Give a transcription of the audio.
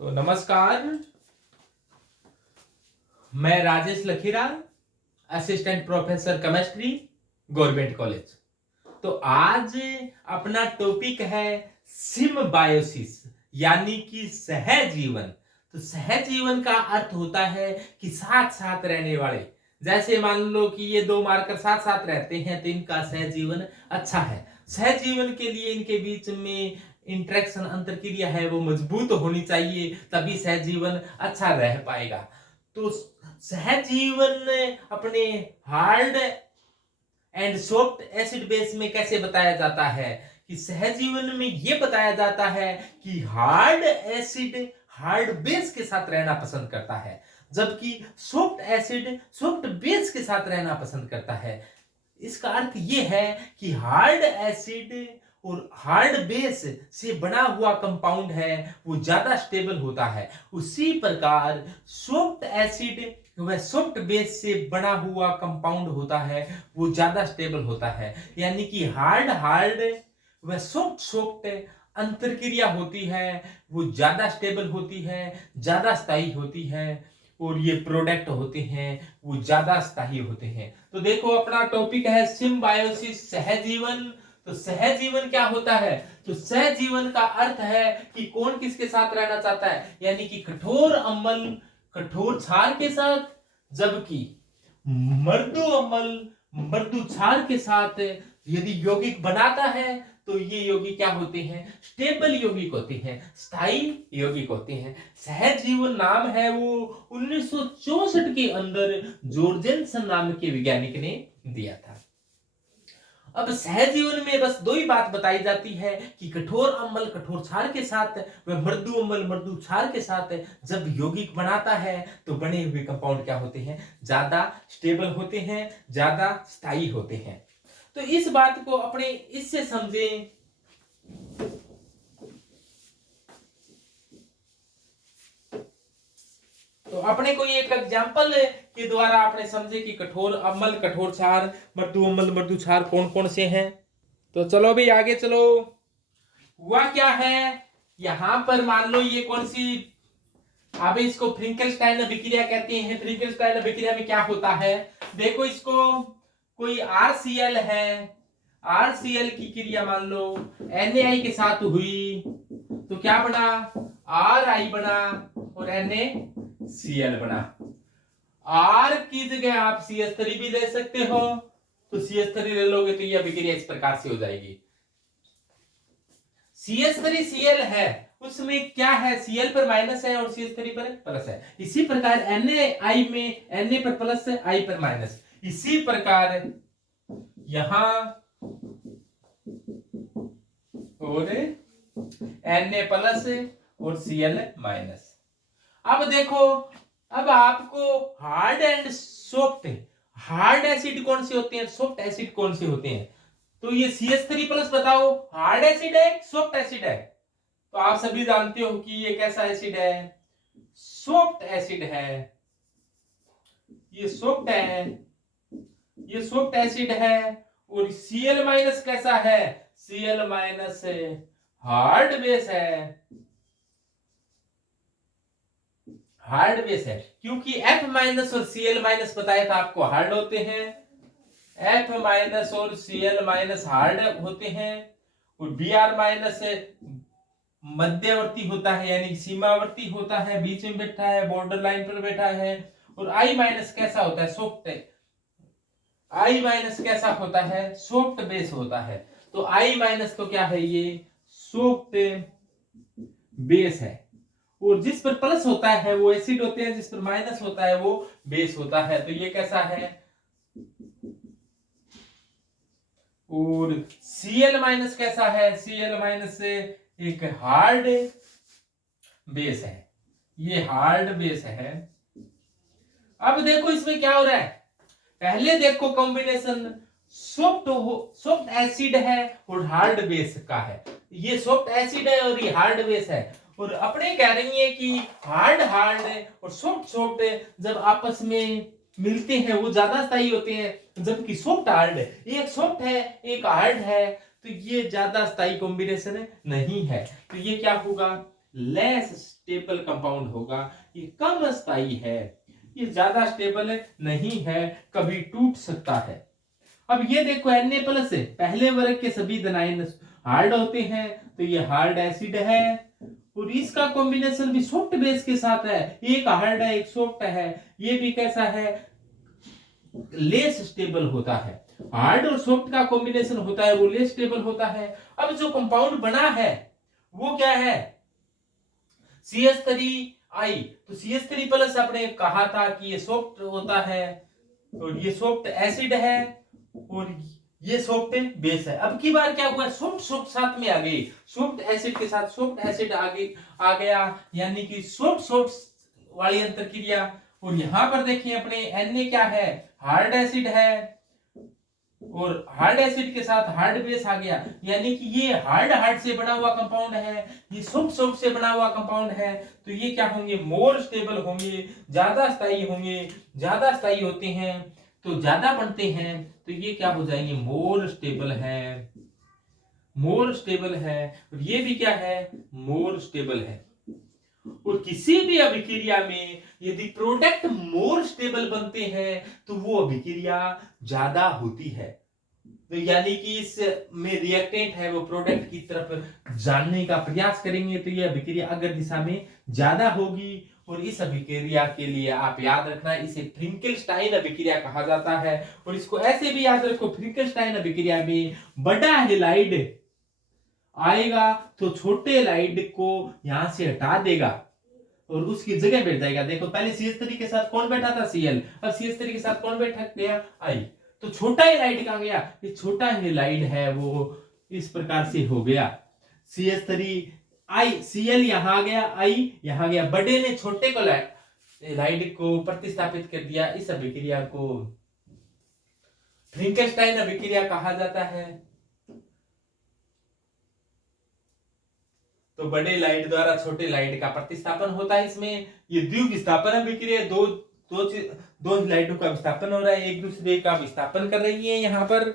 तो नमस्कार, मैं Rajesh Lakhira, assistant professor chemistry, government college. तो आज अपना टॉपिक है सिम्बायोसिस यानी कि सहजीवन। तो सहजीवन का अर्थ होता है कि साथ साथ रहने वाले। जैसे मान लो कि ये दो मार्कर साथ साथ रहते हैं तो इनका सहजीवन अच्छा है। सहजीवन के लिए इनके बीच में इंटरेक्शन अंतरक्रिया है वो मजबूत होनी चाहिए, तभी सहजीवन अच्छा रह पाएगा। तो सहजीवन अपने hard and soft acid base में कैसे बताया जाता है कि सहजीवन में यह बताया जाता है कि हार्ड एसिड हार्ड बेस के साथ रहना पसंद करता है, जबकि सॉफ्ट एसिड सॉफ्ट बेस के साथ रहना पसंद करता है। इसका अर्थ यह है कि हार्ड एसिड और हार्ड बेस से बना हुआ कंपाउंड है वो ज्यादा स्टेबल होता है। उसी प्रकार सॉफ्ट एसिड वह सॉफ्ट बेस से बना हुआ कंपाउंड होता है वो ज्यादा स्टेबल होता है। यानी कि हार्ड हार्ड वह सॉफ्ट सॉफ्ट अंतरक्रिया होती है वो ज्यादा स्टेबल होती है, ज्यादा स्थायी होती है, और ये प्रोडक्ट होते हैं वो ज्यादा स्थायी होते हैं। तो देखो अपना टॉपिक है सिम्बायोसिस, सहजीवन। तो सहजीवन क्या होता है? तो सहजीवन का अर्थ है कि कौन किसके साथ रहना चाहता है, यानी कि कठोर अम्ल कठोर क्षार के साथ, जबकि मृदु अम्ल मृदु क्षार के साथ यदि यौगिक बनाता है तो ये यौगिक क्या होते हैं? स्टेबल यौगिक होते हैं, स्थायी यौगिक होते हैं। सहजीवन नाम है वो 1964 के अंदर जॉर्जेनसन नाम के वैज्ञानिक ने दिया था। अब सहजीवन में बस दो ही बात बताई जाती है कि कठोर अम्ल कठोर क्षार के साथ व मृदु अम्ल मृदु क्षार के साथ जब यौगिक बनाता है तो बने हुए कंपाउंड क्या होते हैं? ज्यादा स्टेबल होते हैं, ज्यादा स्थायी होते हैं। तो इस बात को अपने इससे समझें। तो अपने कोई एक एग्जांपल के द्वारा आपने समझे कि कठोर अम्ल कठोर क्षार मृदु अम्ल मृदु क्षार कौन कौन से हैं। तो चलो भाई आगे चलो। हुआ क्या है यहां पर, मान लो ये कौन सी, अब इसको फ्रिंकलस्टाइन अभिक्रिया कहते हैं। फ्रिंकलस्टाइन अभिक्रिया में क्या होता है, देखो इसको कोई RCl है, RCl की क्रिया मान लो Na के साथ हुई तो क्या बना? Ri बना और NaCl बना। R की जगह आप CH3 भी ले सकते हो, तो CH3 ले लोगे तो यह अभिक्रिया इस प्रकार से हो जाएगी। CH3Cl है, उसमें क्या है? Cl पर माइनस है और CH3 पर प्लस है। इसी प्रकार NaI में Na पर प्लस है, I पर माइनस। इसी प्रकार यहां और Na प्लस और Cl माइनस। अब देखो, अब आपको hard and soft, hard acid कौन से होते हैं, सॉफ्ट एसिड कौन से होते हैं? तो ये CH3 प्लस बताओ हार्ड एसिड है सॉफ्ट एसिड है? तो आप सभी जानते हो कि ये कैसा एसिड है? सॉफ्ट एसिड है। ये सॉफ्ट है, ये सॉफ्ट एसिड है। और Cl माइनस कैसा है? Cl माइनस हार्ड बेस है, हार्ड बेस है, क्योंकि F माइनस और Cl माइनस बताया था आपको हार्ड होते हैं। F माइनस और Cl माइनस हार्ड होते हैं, और Br माइनस मध्यवर्ती होता है यानी सीमावर्ती होता है, बीच में बैठा है, बॉर्डर लाइन पर बैठा है। और I माइनस कैसा होता है? सॉफ्ट। I माइनस कैसा होता है? सॉफ्ट बेस होता है। तो I माइनस तो क्या है? ये सॉफ्ट बेस है। और जिस पर प्लस होता है वो एसिड होते हैं, जिस पर माइनस होता है वो बेस होता है। तो ये कैसा है? और Cl माइनस कैसा है? Cl माइनस एक हार्ड बेस है, ये हार्ड बेस है। अब देखो इसमें क्या हो रहा है, पहले देखो कॉम्बिनेशन सॉफ्ट एसिड है और हार्ड बेस का है। ये सॉफ्ट एसिड है और ये हार्ड बेस है, और अपने कह रही है कि हार्ड हार्ड और सॉफ्ट सॉफ्ट जब आपस में मिलते हैं वो ज्यादा स्थायी होते हैं, जबकि सॉफ्ट हार्ड, एक सॉफ्ट है एक हार्ड है, तो ये ज्यादा स्थायी कॉम्बिनेशन नहीं है। तो ये क्या होगा? लेस स्टेबल कंपाउंड होगा, ये कम स्थायी है, ये ज्यादा स्टेबल नहीं है, कभी टूट सकता है। अब ये देखो Na+ है, पहले वर्ग के सभी धनायन हार्ड होते हैं, तो ये हार्ड एसिड है, और इसका कॉम्बिनेशन भी सॉफ्ट बेस के साथ है, एक हार्ड है एक सॉफ्ट है, ये भी कैसा है, लेस स्टेबल होता है। हार्ड और सॉफ्ट का कॉम्बिनेशन होता है, वो लेस स्टेबल होता है। अब जो कंपाउंड बना है वो क्या है, CH3I। तो CH3+ आपने कहा था कि ये सॉफ्ट होता है, और ये सॉफ्ट एसिड है, और ये सॉफ्ट बेस है। अब की बार क्या हुआ, सॉफ्ट सॉफ्ट साथ में आ गई, सॉफ्ट एसिड के साथ सॉफ्ट एसिड आगे आ गया, यानी कि सॉफ्ट सॉफ्ट वाली अंतरक्रिया। और यहां पर देखिए अपने Na क्या है, हार्ड एसिड है, और हार्ड एसिड के साथ हार्ड बेस आ गया, यानी कि ये हार्ड हार्ड से बना हुआ कंपाउंड है, ये सॉफ्ट सॉफ्ट से बना हुआ कंपाउंड है। तो ये क्या होंगे, मोर स्टेबल होंगे, ज्यादा स्थायी होंगे, ज्यादा स्थायी होते हैं तो ज्यादा बनते हैं, तो ये क्या हो जाएंगे, मोर स्टेबल है, मोर स्टेबल है। और ये भी क्या है, मोर स्टेबल है। और किसी भी अभिक्रिया में यदि प्रोडक्ट मोर स्टेबल बनते हैं तो वो अभिक्रिया ज्यादा होती है, तो यानी कि इस में रिएक्टेंट है वो प्रोडक्ट की तरफ जाने का प्रयास करेंगे, तो ये अभिक्रिया अगर दिशा में ज्यादा होगी। और इस अभिक्रिया के लिए आप याद रखना, इसे फ्रिंकलस्टाइन अभिक्रिया कहा जाता है। और इसको ऐसे भी याद रखो, फ्रिंकलस्टाइन अभिक्रिया में बड़ा हैलाइड आएगा तो छोटे हैलाइड को यहां से हटा देगा और उसकी जगह बैठ जाएगा। देखो पहले CH3 के साथ कौन बैठा था, Cl, अब CH3 के साथ कौन बैठा गया, I। तो छोटा हैलाइड कहां गया, ये छोटा हैलाइड है वो इस प्रकार से हो गया, CH3I, Cl यहां आ गया, I यहां गया, बड़े ने छोटे को हैलाइड को प्रतिस्थापित कर दिया। इस अभिक्रिया को फ्रिंकलस्टाइन अभिक्रिया कहा जाता है। तो बड़े लाइट द्वारा छोटे लाइट का प्रतिस्थापन होता है। इसमें ये द्विविस्थापन अभिक्रिया, दो लाइटों का विस्थापन हो रहा है, एक दूसरे का विस्थापन कर रही है यहाँ पर।